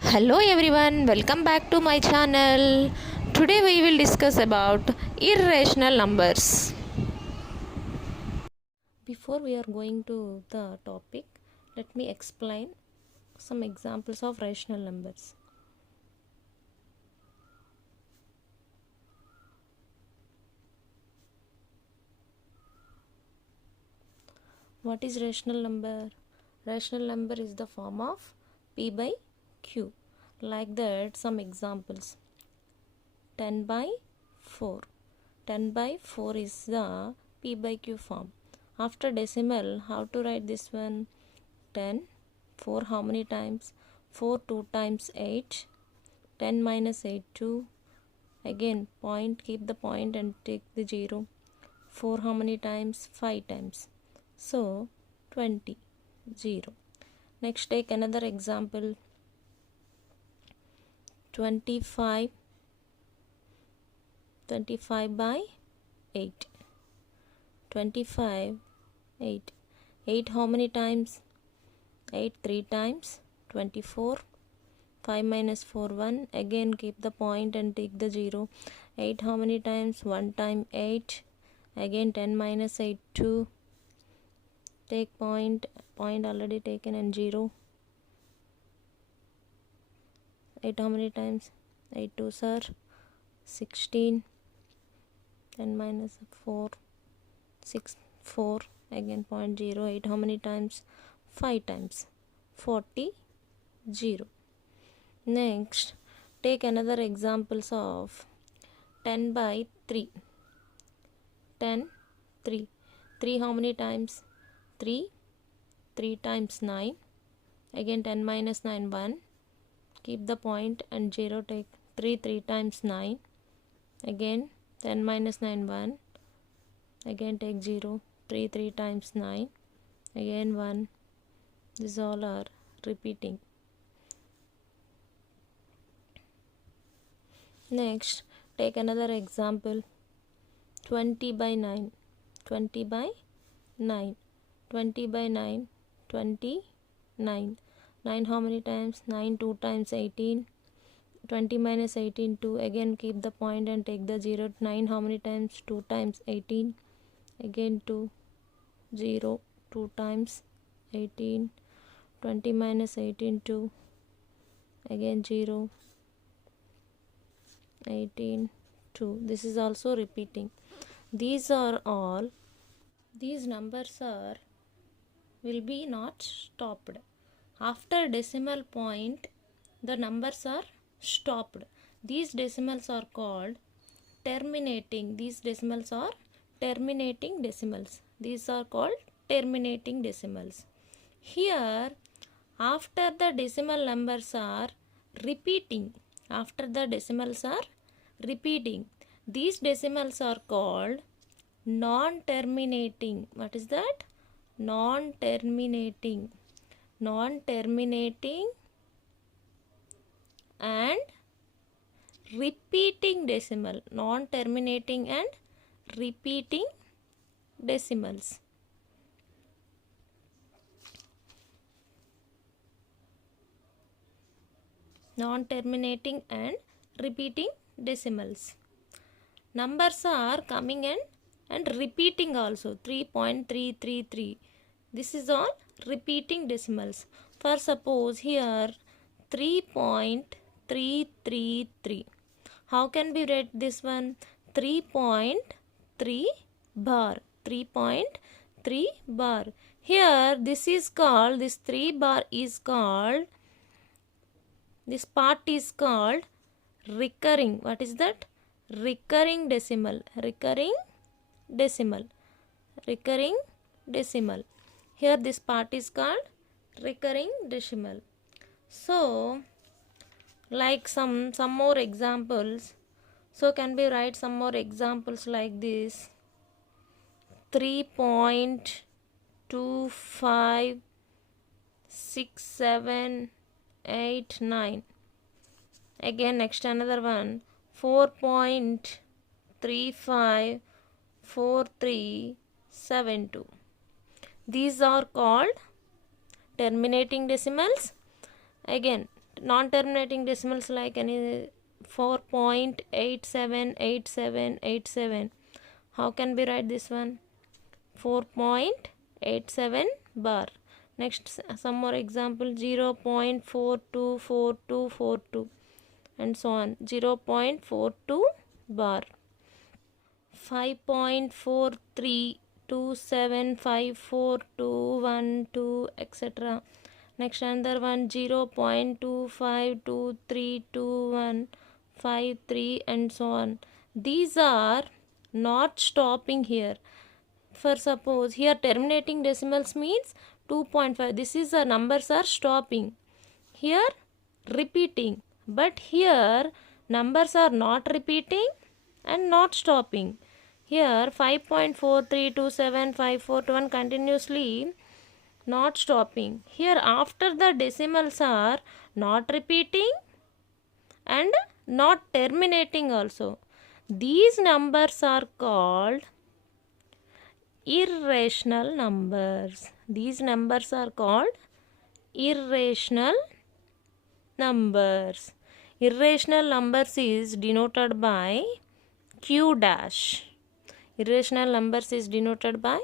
Hello everyone, welcome back to my channel. Today we will discuss about irrational numbers. Before we are going to the topic, let me explain some examples of rational numbers. What is rational number? Rational number is the form of P by Q. Like that, some examples. 10 by 4. 10 by 4 is the P by Q form. After decimal, how to write this one? 10. 4 how many times? 4 2 times 8. 10 minus 8 2. Again point, keep the point and take the 0. 4 how many times? 5 times. So 20. 0. Next take another example. 25 by 8. 25 8. 8 how many times? 8 3 times. 24. 5 minus 4 1. Again keep the point and take the 0. 8 how many times? 1 time 8. Again 10 minus 8 2. Take point already taken and 0. 8 how many times? 8 2s are 16. 10 minus 4 6 4. Again point 0. 8 how many times? 5 times. 40 0. Next take another examples of 10 by 3. 10 3. 3 how many times? 3. 3 times 9. Again 10 minus 9 1. Keep the point and 0 take. 3 3 times 9. Again 10 minus 9 1. Again take 0. 3 3 times 9. Again 1. These all are repeating. Next take another example. 20 by 9. 20 by 9. 20 by 9. 29. 9 how many times? 9 2 times 18. 20 minus 18 2. Again keep the point and take the 0. 9 how many times? 2 times 18. Again 2 0. 2 times 18. 20 minus 18 2. Again 0. 18 2. This is also repeating. These numbers will be not stopped. After decimal point, the numbers are stopped. These decimals are called terminating. These decimals are terminating decimals. These are called terminating decimals. Here, after the decimal numbers are repeating. After the decimals are repeating. These decimals are called non-terminating. What is that? Non-terminating. Non-terminating and repeating decimal. Non-terminating and repeating decimals. Non-terminating and repeating decimals. Numbers are coming and repeating also. 3.333. This is all repeating decimals. For suppose here 3.333. How can we write this one? 3.3 bar. 3.3 bar. Here this 3 bar is called, this part is called recurring. What is that? Recurring decimal. Recurring decimal. Recurring decimal. Here this part is called recurring decimal. So like some more examples. So can we write some more examples like this? 3.256789. Again next another one. 4.354372. These are called terminating decimals. Again, non-terminating decimals like any 4.878787. How can we write this one? 4.87 bar. Next, some more example, 0.424242 and so on. 0.42 bar. 5.43275421 etc. Next, another one, 0.25232153 and so on. These are not stopping here. For suppose here terminating decimals means 2.5. This is the numbers are stopping. Here repeating. But here numbers are not repeating and not stopping. Here 5.43275421 continuously not stopping. Here after the decimals are not repeating and not terminating also. These numbers are called irrational numbers. These numbers are called irrational numbers. Irrational numbers is denoted by Q dash. Irrational numbers is denoted by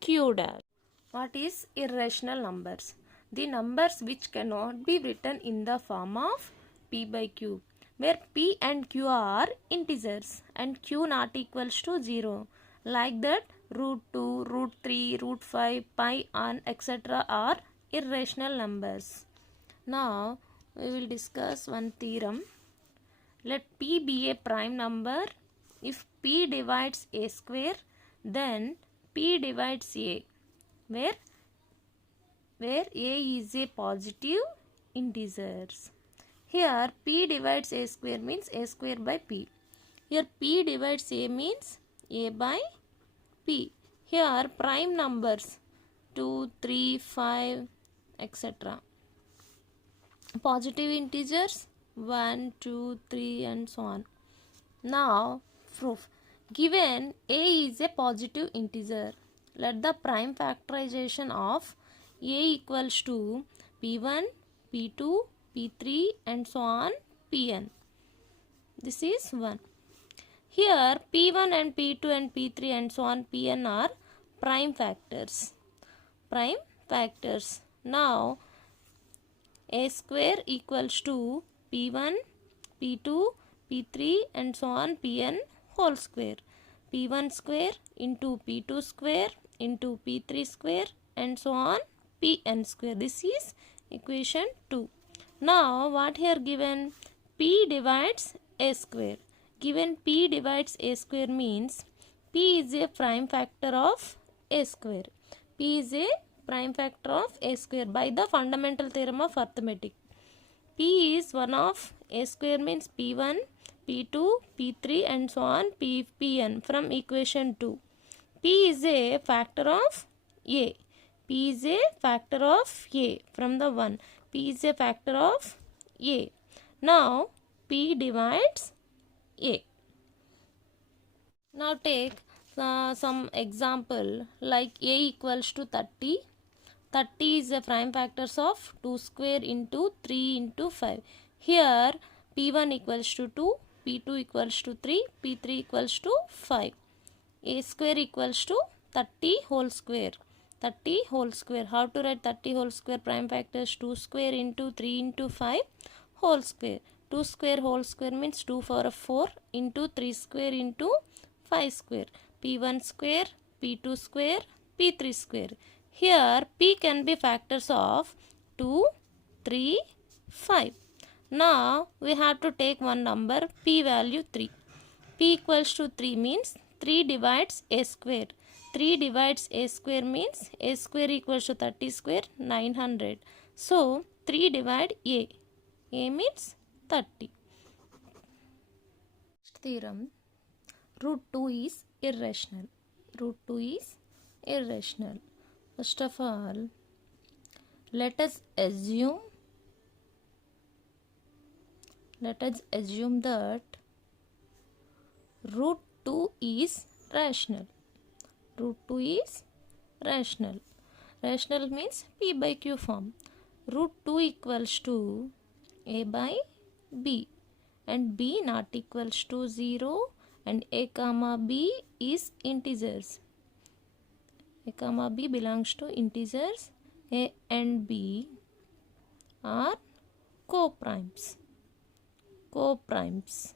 Q dash. What is irrational numbers? The numbers which cannot be written in the form of P by Q, where P and Q are integers and Q not equals to 0. Like that, root 2, root 3, root 5, pi, and etc. are irrational numbers. Now, we will discuss one theorem. Let P be a prime number. If P divides A square, then P divides A, where A is a positive integers. Here P divides A square means A square by P. Here P divides A means A by P. Here prime numbers 2, 3, 5, etc. Positive integers 1, 2, 3 and so on. Now proof. Given A is a positive integer, let the prime factorization of A equals to P1, P2, P3 and so on Pn. This is 1. Here P1 and P2 and P3 and so on Pn are prime factors. Prime factors. Now A square equals to P1, P2, P3 and so on Pn whole square. P1 square into P2 square into P3 square and so on Pn square. This is equation 2. Now what here given? P divides A square. Given P divides A square means P is a prime factor of A square. P is a prime factor of A square by the fundamental theorem of arithmetic. P is one of A square means P1, P2, P3 and so on Pn from equation 2. P is a factor of A. P is a factor of A from the 1. P is a factor of A. Now P divides A. Now take some example like A equals to 30. 30 is the prime factors of 2 square into 3 into 5. Here P1 equals to 2, P2 equals to 3, P3 equals to 5. A square equals to 30 whole square. 30 whole square. How to write 30 whole square? Prime factors 2 square into 3 into 5 whole square. 2 square whole square means 2 power of 4 into 3 square into 5 square. P1 square, P2 square, P3 square. Here P can be factors of 2, 3, 5. Now we have to take one number P value 3. P equals to 3 means 3 divides A square. 3 divides A square means A square equals to 30 square 900. So 3 divide A. A means 30. Theorem. Root 2 is irrational. Root 2 is irrational. First of all, let us assume that root 2 is rational. Root 2 is rational. Rational means P by Q form. Root 2 equals to A by B and B not equals to 0 and A comma B is integers. A comma B belongs to integers. A and B are co-primes. Co-primes.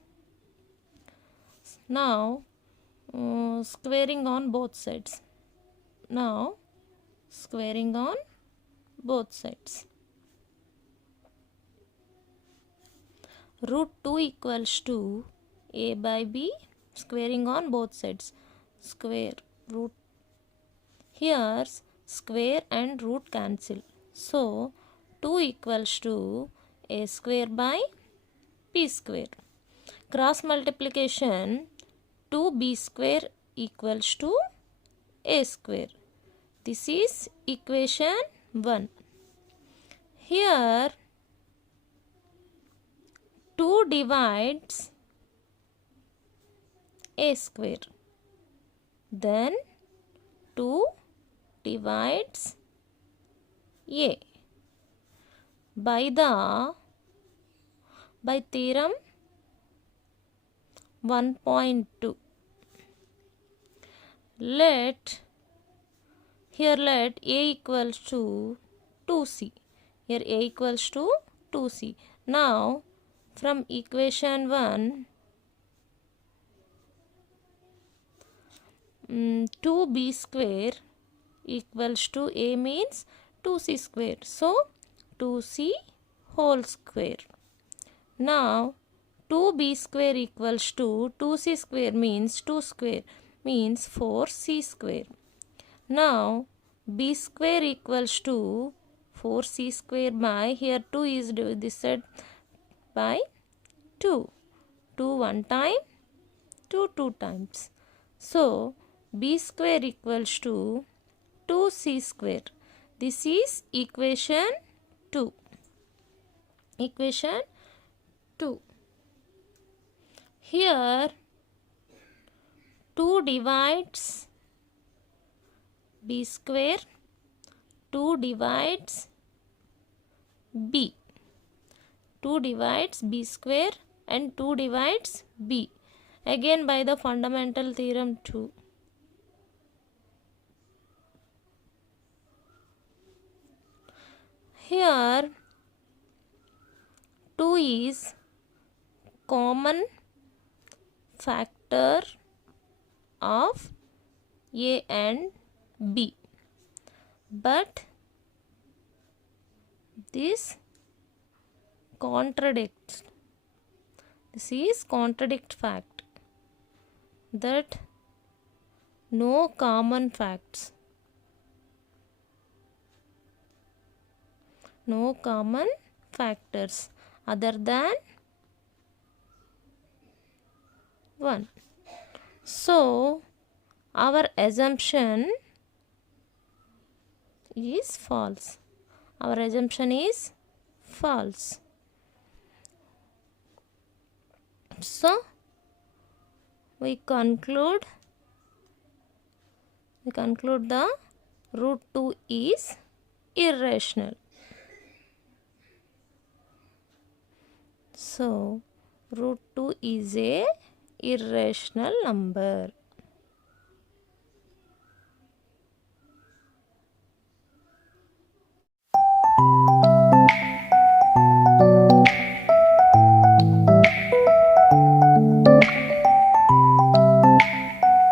Now squaring on both sides. Now squaring on both sides. Root 2 equals to A by B, squaring on both sides. Square root. Here square and root cancel. So 2 equals to A square by B square. Cross multiplication, 2B square equals to A square. This is equation 1. Here 2 divides A square. Then 2 divides A. By theorem 1.2. Let A equals to 2C. Here A equals to 2C. Now from equation 1, 2B square equals to A means 2C square. So 2C whole square. Now 2B square equals to 2C square means 2 square means 4C square. Now B square equals to 4C square by, here 2 is divided by 2. 2 one time, 2 two times. So B square equals to 2C square. This is equation 2. Equation 2. Here 2 divides B square, 2 divides B. 2 divides B square and 2 divides B. Again by the fundamental theorem 2. Here 2 is common factor of A and B. But this contradicts. This is contradict fact, that no common facts. No common factors other than 1. So our assumption is false. Our assumption is false. So we conclude the root 2 is irrational. So root 2 is a irrational number.